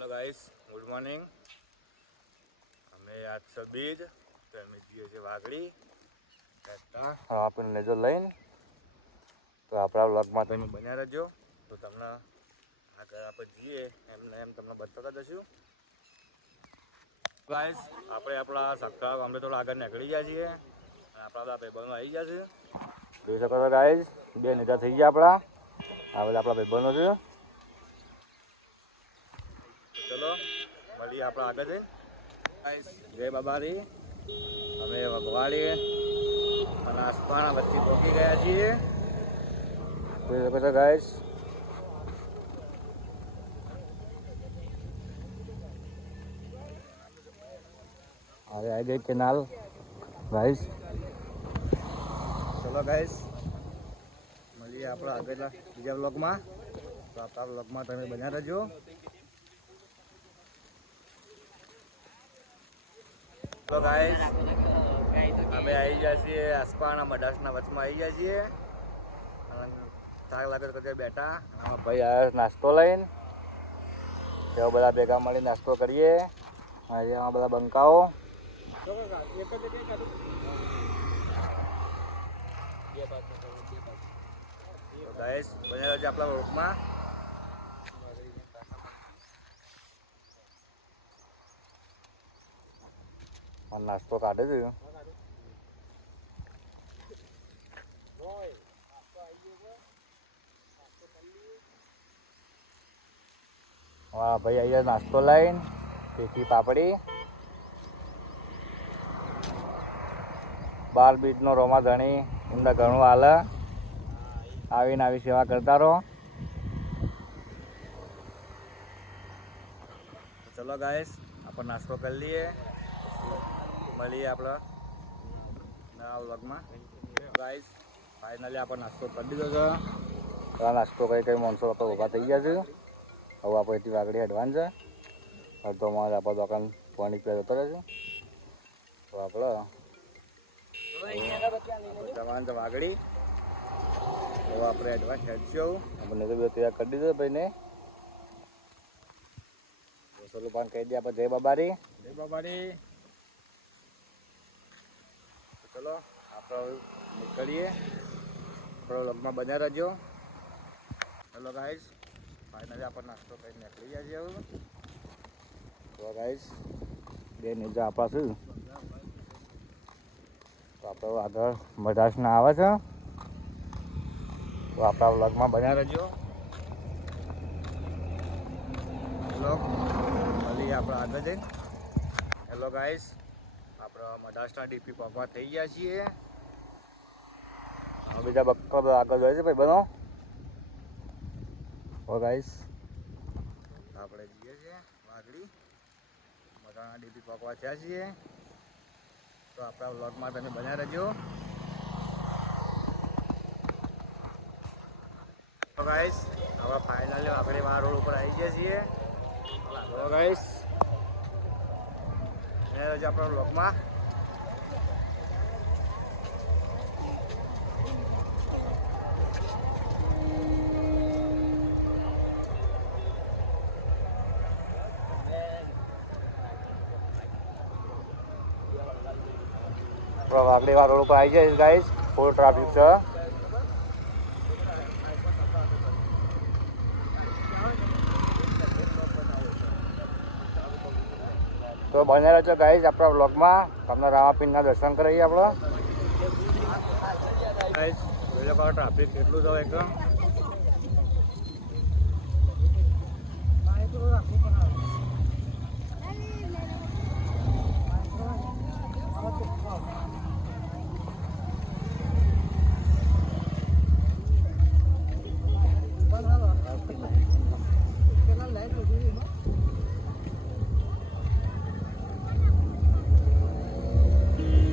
Hello guys, good morning. અમે આજ સબીજ તો અમે જઈએ છીએ વાગડી આપણને જો લઈને તો આપણા વ્લોગમાં તમે બન્યા રહેજો તો તમને આગળ આપણે જઈએ એમ તમને બતાવતા જશું ગાઈસ। આપણે આપણા સબસ્ક્રાઇબ અમે થોડા આગળ નીકળી ગયા છીએ અને આપણા બધા ભાઈબંધો આવી ગયા છે જોઈ શકો છો ગાઈસ। બે નેતા થઈ ગયા આપણા આ બધા આપણા ભાઈબંધો છે। ચલો મળીએ આપણા આગળ જઈને જય બાબારી। અમે વગવાડી અને આસપાના વચ્ચે પહોંચી ગયા છીએ જોઈ શકો છો ગાઈસ। હવે આવી ગઈ કેનાલ ગાઈસ। ચલો ગાઈસ મળીએ આપણા આગળના બીજા વ્લોગમાં તો આપણા વ્લોગમાં તમે બન્યા રહેજો। તો ગાઈસ અમે આવી ગયા છીએ આસપાના મડાસના વચમાં આવી ગયા છીએ અને થાક લાગે તો કદાચ બેઠા ભાઈ આવ્યા નાસ્તો લઈને તેઓ બધા ભેગા મળી નાસ્તો કરીએ આજે આમાં બધા બંકાઓ ગાઈસ બન્યા રહેજો આપણા વ્લોગમાં। નાસ્તો કાઢે છે વાહ ભાઈ અહીંયા નાસ્તો લઈને તીખી પાપડી બાર બીજનો રોમા ધણી એમને ઘણું હાલે આવીને આવી સેવા કરતા રહો। ચલો ગાઈસ આપણે નાસ્તો કરી લઈએ મળીએ આપણે નવા વ્લોગમાં ગાઈસ। ફાઇનલી આપણે નાસ્તો કરી દીધો છે આ નાસ્તો કઈ માણસો આપણે ઊભા થઈ ગયા છે હવે આપણે એટલી વાગડી એડવાન્સ છે અડધો માણસ આપણે દુકાન પાણી પીવા જતો રહેશે તો આપણે જવાનું છે વાગડી તો આપણે એડવાન્સ હેડશું આપણે તો બધું તૈયાર કરી દીધો ભાઈને સોલું પાન કહી દઈએ આપણે જય બાબારી જય બાબારી। ચલો આપણે નીકળીએ આપણો વ્લોગમાં બન્યા રહેજો। ચલો ગાઈસ ફાઇનલી આપણે નાસ્તો કરી નીકળી ગયા છીએ હવે તો ગાઈસ બે નેજા આપણા છે તો આપણે આગળ મઢાસના આવે છે તો આપણા વ્લોગમાં બન્યા રહેજો। વ્લોગ મળીએ આપણે આગળ જઈને। હેલો ગાઈસ આપણે મઢાસના ડીપી પગવા થઈ ગયા છીએ બીજા બક્કા આગળ જાય છે ભાઈ બનો ઓ ગાઈસ આપણે જઈએ છીએ વાગડી મઢાસના ડીપી પગવા થયા છીએ તો આપણા વ્લોગમાં તમે બન્યા રહેજો। તો ગાઈસ હવે ફાઇનલી આપણે વાળા રોડ ઉપર આવી ગયા છીએ તો ગાઈસ બન્યા રહેજો આપણા વ્લોગમાં। વાગડી વાળા રોડ ઉપર આવી જાય ગાઈસ ફૂલ ટ્રાફિક છે તો બન્યા રહેજો ગાઈસ આપણા વ્લોગમાં તમને રામાપીરના દર્શન કરાવીએ આપણે ગાઈસ ટ્રાફિક કેટલું છે એકદમ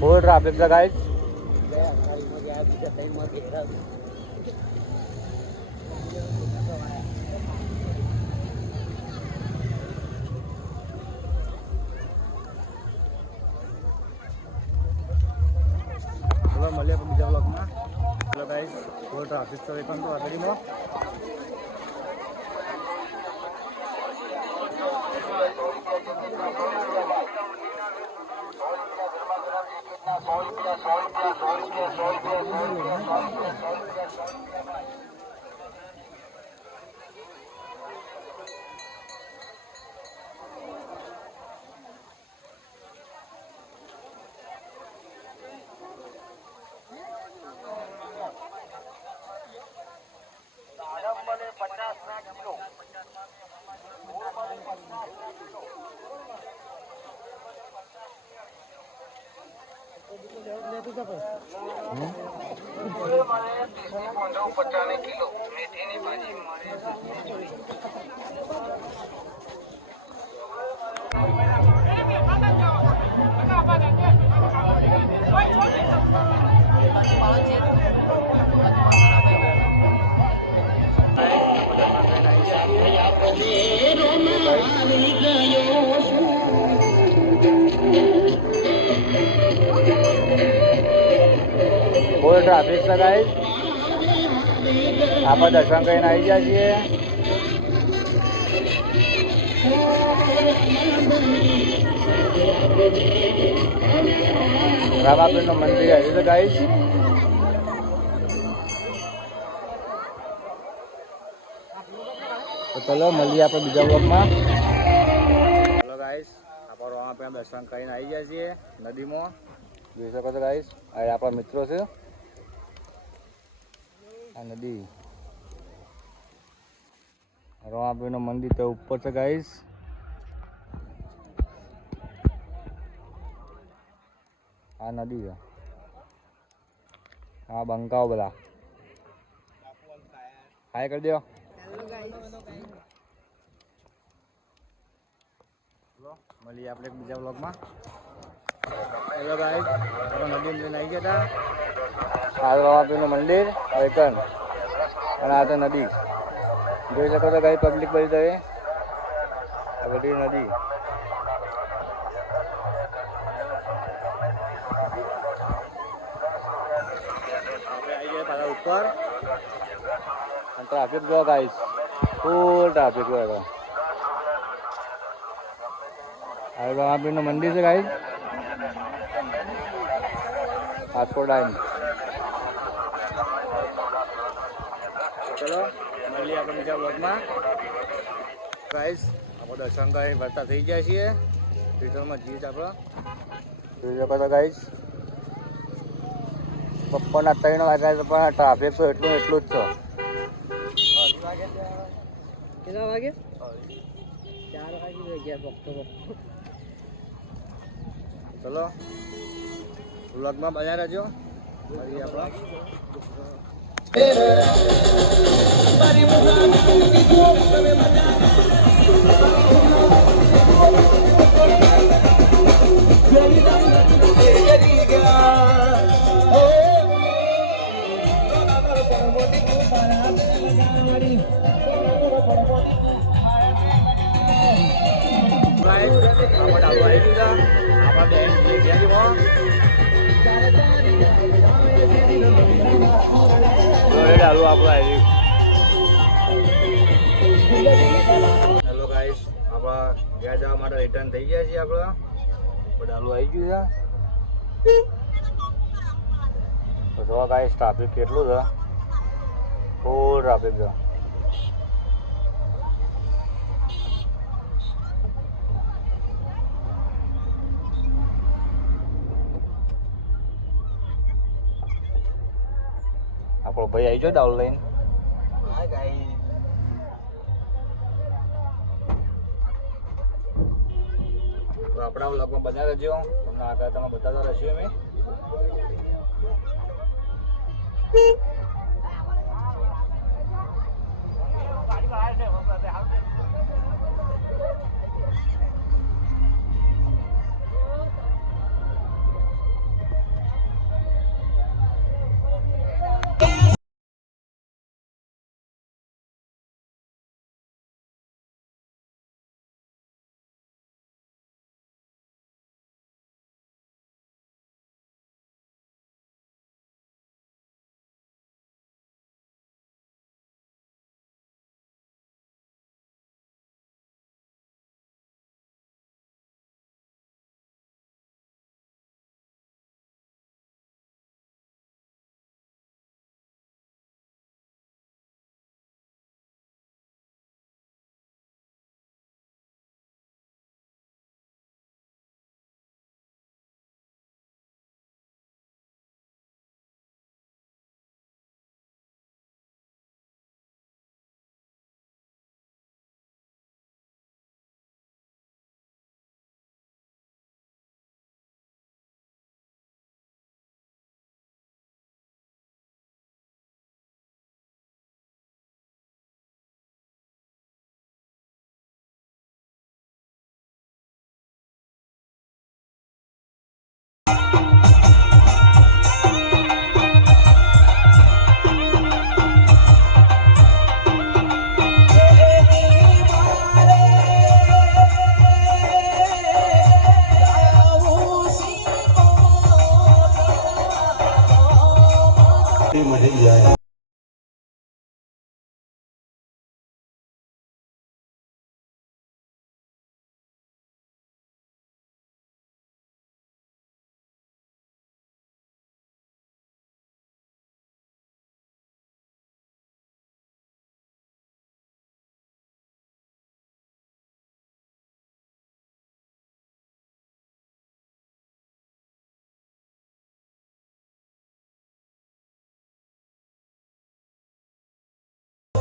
ફૂલ ટ્રાફિક છે ગાઈસ। ચલો મળીએ બીજા વ્લોગમાં। ચલો ગાઈસ ફૂલ ટ્રાફિક છે એકદમ તો વાગડીમાં ફૂલ ટ્રાફિક છે ગાઈસ. આપણે દર્શન કરીને આવી ગયા છીએ. રામાપીરનું મંદિર આવ્યું છે ગાઈસ. તો ચલો મળીએ આપણે બીજા બ્લોગમાં. ચલો ગાઈસ, આપણે રામાપીરના દર્શન કરીને આવી ગયા છીએ નદીમાં. જોઈ શકો છો ગાઈસ, આ આપણા મિત્રો છે. આ નદી રામાપીરનું મંદિર તો ઉપર છે ગાઈસ. આ નદી છે. આ બંકાઓ બધા હાય કરી દો. મળીએ આપણે બીજા બ્લોગમાં. હેલો ગાઈસ, આપણે નદી લઈને આવી ગયા હતા. આ રામાપીરનું મંદિર વેકન અને આ તો નદી જોઈ શકો છો ગાઈસ. પબ્લિક બધી તો આ બધી નદી. ઉપર અને ટ્રાફિક જો ગાઈસ, ફૂલ ટ્રાફિક જો. આ રામાપીરનું મંદિર છે ગાઈસ. આખો ડાઈમ. ચલો મળીએ આપણે બીજા બ્લોગમાં. ગાઈસ, આપણે દર્શન કરી વર્તા થઈ ગયા છીએ. રિટર્નમાં જઈએ છીએ આપણે. જોઈ શકો છો ગાઈસ, બપોરના 3 વાગ્યા પણ ટ્રાફિક તો એટલું જ છે. કેટલા વાગે? 4 વાગી ગયા ફક્ત. ચલો વ્લોગમાં બન્યા રહેજો. મળીએ આપણે. હેલો ગાઈસ, આપણે ઘેર જવા માટે રિટર્ન થઈ ગયા છીએ. આપણે ડાલુ આવી ગયું છે. તો જો ગાઈસ, ટ્રાફિક કેટલું છે, ફૂલ ટ્રાફિક છે. આપણો ભાઈ આવી ગયો ડાઉન લઈને. હા ગાઈસ, તો આપણા વ્લોગમાં બધા રહેજો. તમને આગળ તમે બતાવતા રહેશું અમે.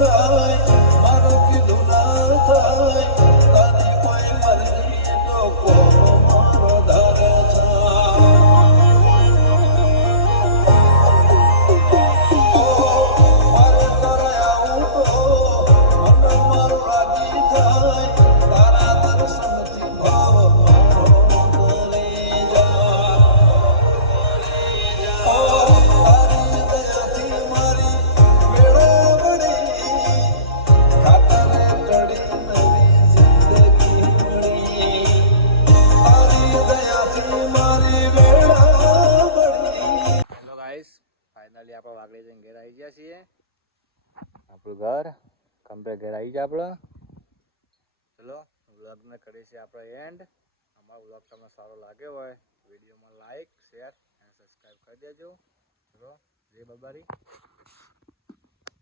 મારું કીધું ના થાય તારી કોઈ મરજી તો કોનો મારો ધારે મારે તારે આવું તો મને મારું રાજી થાય તારા દર્શનથી ભાવ મારો કરી જા તારી દયાથી મારી વેળે વળી ખાતરે ટળી નવી જિંદગી મળી તારી દયાથી મારી વેળા વળી હેલો ગાઈસ, ફાઇનલી આપણે વાગડી જઈને ઘેર આવી ગયા છીએ. આપણું ઘર કમ્પ્લીટ ઘેર આવી ગયા આપણે. ચલો વ્લોગને કરીએ છીએ આપણે એન્ડ. અમારો વ્લોગ તમને સારો લાગ્યો હોય વિડીયોમાં લાઈક શેર અને સબસ્ક્રાઈબ કરી દેજો. ચલો જય બાબારી.